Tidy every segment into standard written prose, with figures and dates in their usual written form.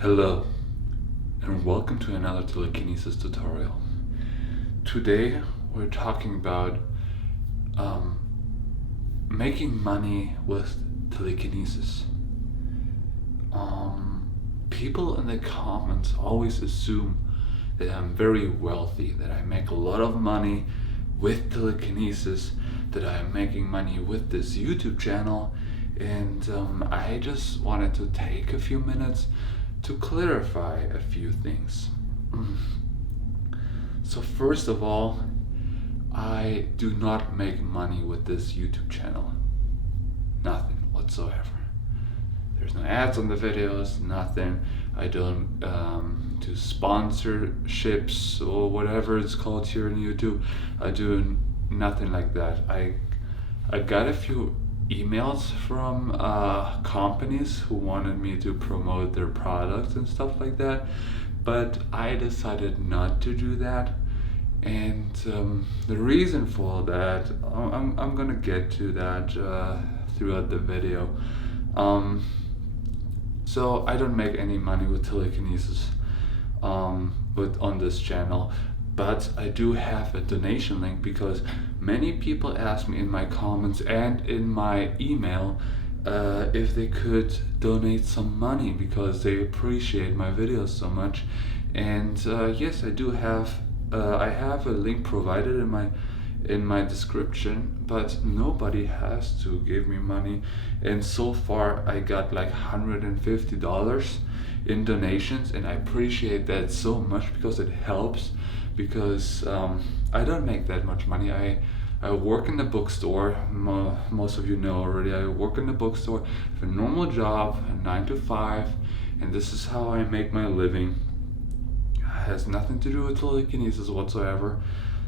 Hello, and welcome to another Telekinesis tutorial. Today we're talking about making money with telekinesis. People in the comments always assume that I'm very wealthy, that I make a lot of money with telekinesis, that I'm making money with this YouTube channel, and I just wanted to take a few minutes to clarify a few things. So first of all, I do not make money with this YouTube channel. Nothing whatsoever. There's no ads on the videos, nothing. I don't do sponsorships or whatever it's called here on YouTube. I do nothing like that. I got a few emails from companies who wanted me to promote their products and stuff like that, but I decided not to do that. And the reason for that, I'm gonna get to that throughout the video. So I don't make any money with telekinesis on this channel, but I do have a donation link because many people ask me in my comments and in my email if they could donate some money because they appreciate my videos so much. And yes, I do have I have a link provided in my description, but nobody has to give me money. And so far I got like $150 in donations, and I appreciate that so much because it helps, because I don't make that much money. I work in the bookstore. Most of you know already. I work in the bookstore, have a normal job, a 9 to 5, and this is how I make my living. It has nothing to do with telekinesis whatsoever.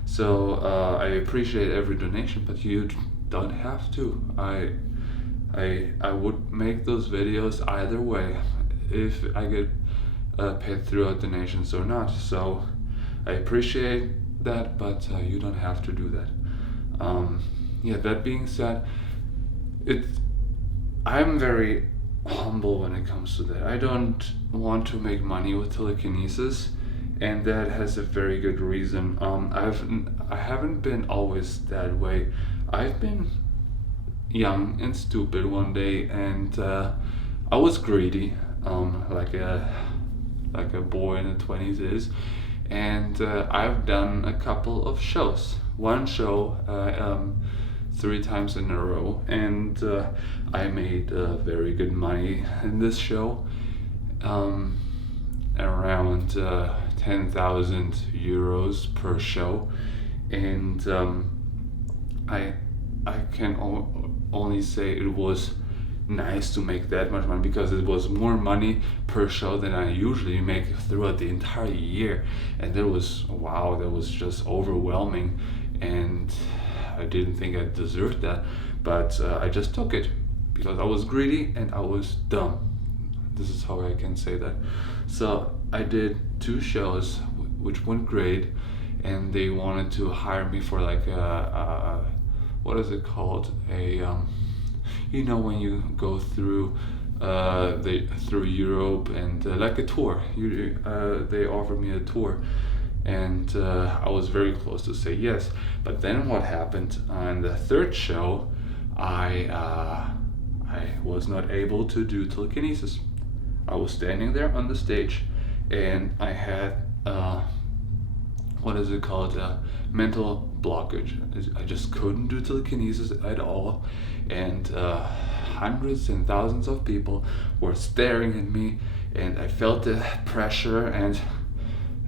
So I appreciate every donation, but you don't have to. I would make those videos either way, if I get paid throughout donations or not. So I appreciate that, but you don't have to do that. Yeah, that being said, I'm very humble when it comes to that. I don't want to make money with telekinesis, and that has a very good reason. I haven't been always that way. I've been young and stupid one day, and I was greedy, like a boy in the 20s is, and I've done a couple of shows. One show 3 times in a row, and I made very good money in this show, around 10,000 euros per show, and I can only say it was nice to make that much money, because it was more money per show than I usually make throughout the entire year, and that was just overwhelming, and I didn't think I deserved that, but I just took it because I was greedy and I was dumb. This is how I can say that. So I did 2 shows which went great, and they wanted to hire me for like a what is it called, when you go through through Europe and like a tour. They offered me a tour, and I was very close to say yes. But then what happened on the 3rd show, I was not able to do telekinesis. I was standing there on the stage, and I had mental blockage. I just couldn't do telekinesis at all, and hundreds and thousands of people were staring at me, and I felt the pressure, and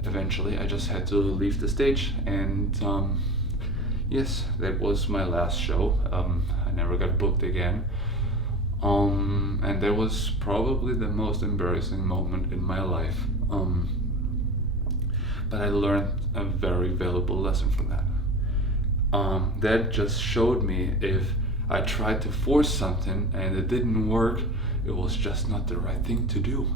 eventually I just had to leave the stage. And yes, that was my last show. I never got booked again, and that was probably the most embarrassing moment in my life. But I learned a very valuable lesson from that. That just showed me, if I tried to force something and it didn't work, it was just not the right thing to do.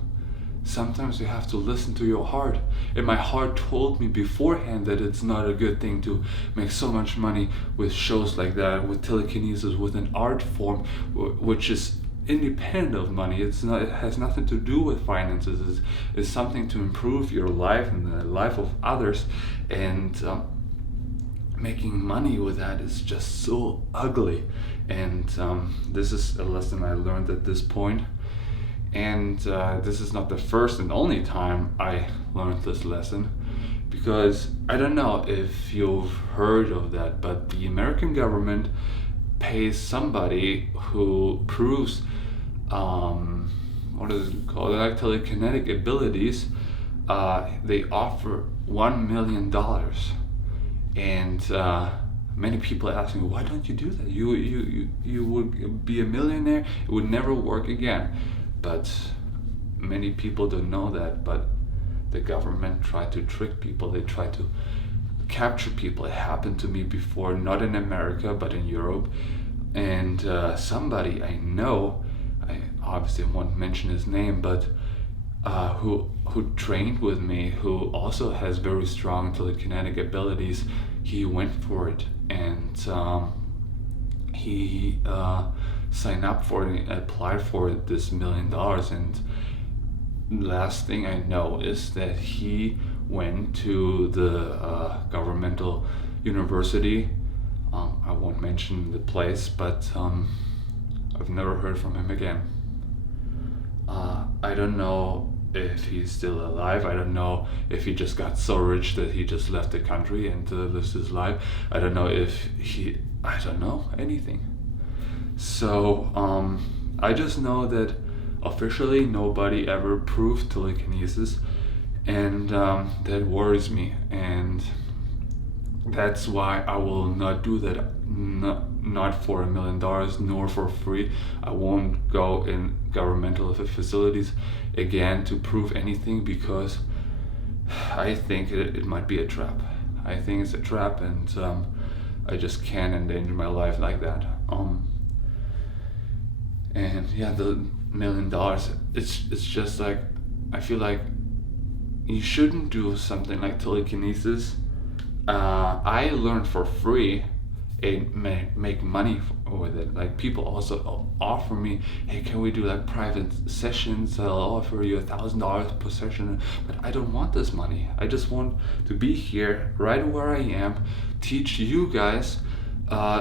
Sometimes you have to listen to your heart, and my heart told me beforehand that it's not a good thing to make so much money with shows like that, with telekinesis, with an art form which is independent of money. It has nothing to do with finances. It's something to improve your life and the life of others, and making money with that is just so ugly. And this is a lesson I learned at this point. And this is not the first and only time I learned this lesson, because I don't know if you've heard of that, but the American government pays somebody who proves what is it called, like telekinetic abilities. They offer $1 million, and many people ask me, why don't you do that? You would be a millionaire. It would never work again. But many people don't know that. But the government tried to trick people. They tried to capture people. It happened to me before, not in America, but in Europe. And somebody I know, I obviously won't mention his name, but who trained with me, who also has very strong telekinetic abilities, he went for it, and he signed up for it and applied for this $1 million. And last thing I know is that he went to the governmental university. I won't mention the place, but I've never heard from him again. I don't know if he's still alive. I don't know if he just got so rich that he just left the country and lives his life. I don't know if I don't know anything. So I just know that officially nobody ever proved telekinesis, and that worries me, and that's why I will not do that. Not for $1 million, nor for free. I won't go in governmental facilities again to prove anything, because I think it might be a trap. I think it's a trap, and I just can't endanger my life like that. And yeah, the $1 million, it's just like, I feel like you shouldn't do something like telekinesis. I learned for free and make money with it. Like, people also offer me, hey, can we do like private sessions? I'll offer you $1,000 per session. But I don't want this money. I just want to be here right where I am, teach you guys,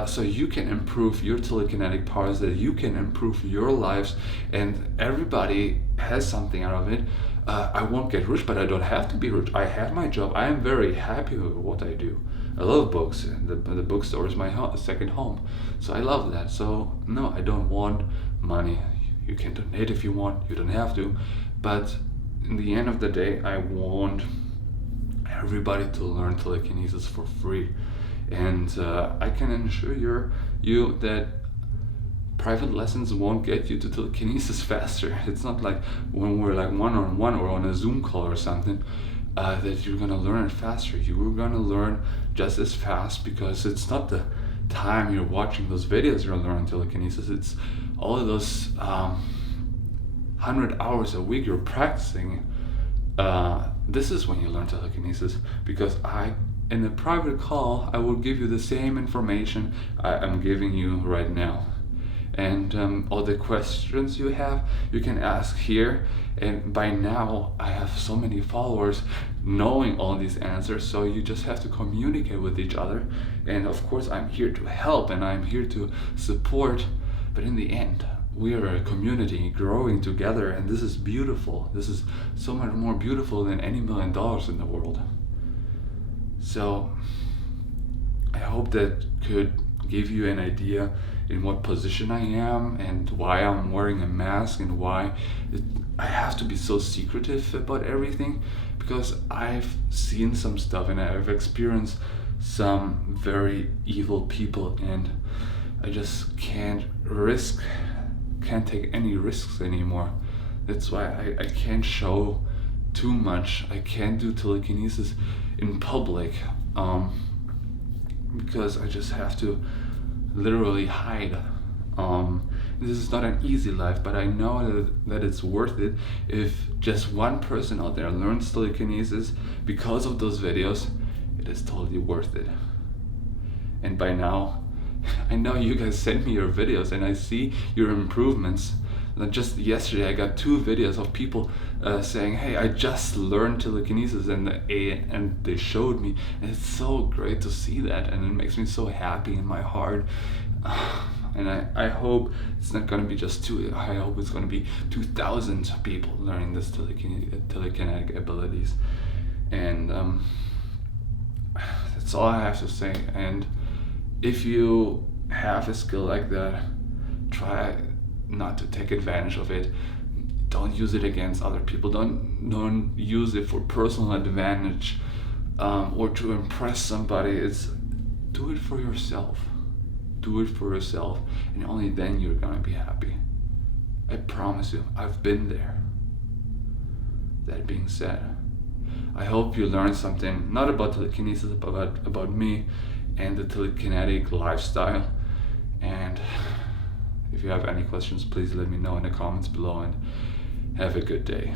so you can improve your telekinetic powers, that you can improve your lives, and everybody has something out of it. I won't get rich, but I don't have to be rich. I have my job. I am very happy with what I do. I love books, and the bookstore is my second home. So I love that. So no, I don't want money. You can donate if you want. You don't have to. But in the end of the day, I want everybody to learn telekinesis for free. And I can assure you that private lessons won't get you to telekinesis faster. It's not like when we're like one-on-one or on a Zoom call or something that you're gonna learn it faster. You're gonna learn just as fast, because it's not the time you're watching those videos you're learning telekinesis. It's all of those 100 hours a week you're practicing. This is when you learn telekinesis, because in a private call, I will give you the same information I'm giving you right now. And all the questions you have, you can ask here. And by now, I have so many followers knowing all these answers, so you just have to communicate with each other. And of course, I'm here to help, and I'm here to support. But in the end, we are a community growing together, and this is beautiful. This is so much more beautiful than any $1 million in the world. So I hope that could give you an idea in what position I am, and why I'm wearing a mask, and why I have to be so secretive about everything, because I've seen some stuff and I've experienced some very evil people, and I just can't take any risks anymore. That's why I can't show too much. I can't do telekinesis in public, because I just have to literally hide. This is not an easy life, but I know that it's worth it. If just one person out there learns telekinesis because of those videos, it is totally worth it. And by now, I know you guys send me your videos, and I see your improvements, And just yesterday I got 2 videos of people saying, hey, I just learned telekinesis, and they showed me, and it's so great to see that, and it makes me so happy in my heart. And I hope it's not going to be just 2, I hope it's going to be 2,000 people learning this telekinetic abilities. And that's all I have to say. And if you have a skill like that, try not to take advantage of it. Don't use it against other people. Don't use it for personal advantage or to impress somebody. Do it for yourself. Do it for yourself, and only then you're gonna be happy. I promise you, I've been there. That being said, I hope you learned something, not about telekinesis, but about me and the telekinetic lifestyle. And if you have any questions, please let me know in the comments below, and have a good day.